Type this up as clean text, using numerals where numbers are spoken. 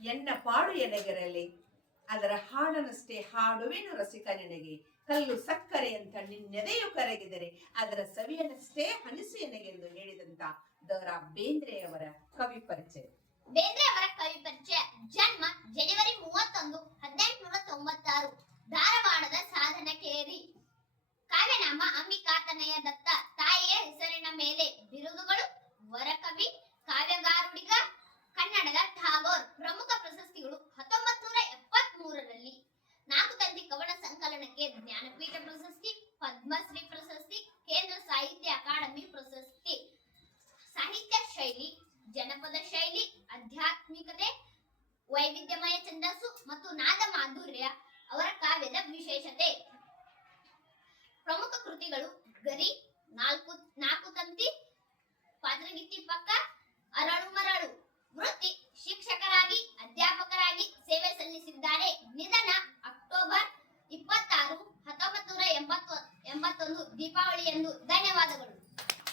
ಎನ್ನ ಪಾಡು ಎನಗಿರಲಿ, ಅದರ ಹಾಡನಷ್ಟೇ ಹಾಡುವೆನು ರಸಿಕ ನಿನಗೆ. ಕಲ್ಲು ಸಕ್ಕರೆ ಅಂತ ನಿನ್ನೆದೆಯು ಕರಗಿದರೆ ಅದರ ಸವಿಯನ್ನಷ್ಟೇ ಹನಿಸು ಎನಗೆಂದು ಹೇಳಿದಂತ ದ.ರಾ. ಬೇಂದ್ರೆಯವರ ಕವಿ ಪರಿಚಯ. ಬೇಂದ್ರೆ ಅವರ ಕವಿ ಪರಿಚಯ. ಜನ್ಮ ಜನವರಿ 31, 1896, ಧಾರವಾಡದ ಸಾಧನಕೇರಿ. ಕಾವ್ಯನಾಮ ಅಂಬಿಕಾತನಯ ದತ್ತ. ತಾಯಿಯ ಹೆಸರಿನ ಮೇಲೆ ಬಿರುದುಗಳು: ವರಕವಿ, ಕಾವ್ಯಗಾರುಡಿಗ, ಕನ್ನಡದ ಠಾಗೋರ್. ಪ್ರಮುಖ ಪ್ರಶಸ್ತಿಗಳು: 1973ರಲ್ಲಿ 4 ತಂತಿ ಕವನ ಸಂಕಲನಕ್ಕೆ ಜ್ಞಾನಪೀಠ ಪ್ರಶಸ್ತಿ, ಪದ್ಮಶ್ರೀ ಪ್ರಶಸ್ತಿ, ಕೇಂದ್ರ ಸಾಹಿತ್ಯ ಅಕಾಡೆಮಿ ಪ್ರಶಸ್ತಿ. ಸಾಹಿತ್ಯ ಶೈಲಿ: ಜನಪದ ಶೈಲಿ, ಆಧ್ಯಾತ್ಮಿಕತೆ, ವೈವಿಧ್ಯಮಯ ಛಂದಸ್ಸು ಮತ್ತು ನಾದ ಮಾಧುರ್ಯ ಅವರ ಕಾವ್ಯದ ವಿಶೇಷತೆ. ಪ್ರಮುಖ ಕೃತಿಗಳು: ಗರಿ, ನಾಲ್ಕು ತಂತಿ, ಪಾತ್ರಗಿತ್ತಿ ಪಕ್ಕ, ಅರಳು ಮರಳು. ವೃತ್ತಿ: ಶಿಕ್ಷಕರಾಗಿ, ಅಧ್ಯಾಪಕರಾಗಿ ಸೇವೆ ಸಲ್ಲಿಸಿದ್ದಾರೆ. ನಿಧನ ಅಕ್ಟೋಬರ್ 26, 1981 ದೀಪಾವಳಿಯಂದು. ಧನ್ಯವಾದಗಳು.